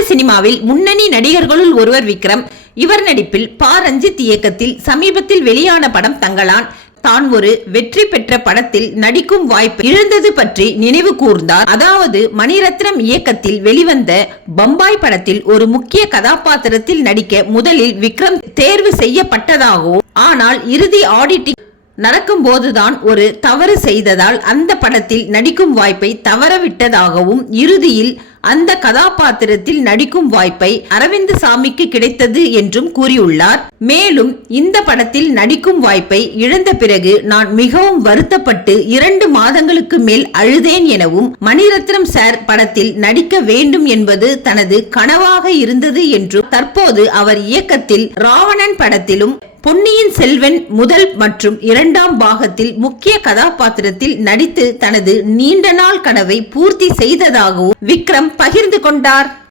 தமிழ் சினிமாவில் முன்னணி நடிகர்களுள் ஒருவர் விக்ரம். இவர் நடிப்பில் பா ரஞ்சித் இயக்கத்தில் சமீபத்தில் வெளியான படம் தங்கலான். தான் ஒரு வெற்றி பெற்ற படத்தில் நடிக்கும் வாய்ப்பு இழந்தது பற்றி நினைவு கூர்ந்தார். அதாவது மணிரத்னம் இயக்கத்தில் வெளிவந்த பம்பாய் படத்தில் ஒரு முக்கிய கதாபாத்திரத்தில் நடிக்க முதலில் விக்ரம் தேர்வு செய்யப்பட்டதாகவும், ஆனால் இறுதி ஆடிட்டிங் நடக்கும் போதுதான் ஒரு தவறு செய்ததால் அந்த படத்தில் நடிக்கும் வாய்ப்பை தவறவிட்டதாகவும், இறுதியில் அந்த கதாபாத்திரத்தில் நடிக்கும் வாய்ப்பை அரவிந்த் சாமிக்கு கிடைத்தது என்றும் கூறியுள்ளார். மேலும் இந்த படத்தில் நடிக்கும் வாய்ப்பை இழந்த பிறகு நான் மிகவும் வருத்தப்பட்டு 2 மாதங்களுக்கு மேல் அழுதேன் எனவும், மணிரத்னம் சார் படத்தில் நடிக்க வேண்டும் என்பது தனது கனவாக இருந்தது என்றும், தற்போது அவர் இயக்கத்தில் ராவணன் படத்திலும் பொன்னியின் செல்வன் முதல் மற்றும் 2ஆம் பாகத்தில் முக்கிய கதாபாத்திரத்தில் நடித்து தனது நீண்ட நாள் கனவை பூர்த்தி செய்ததாகவும் விக்ரம் பகிர்ந்து கொண்டார்.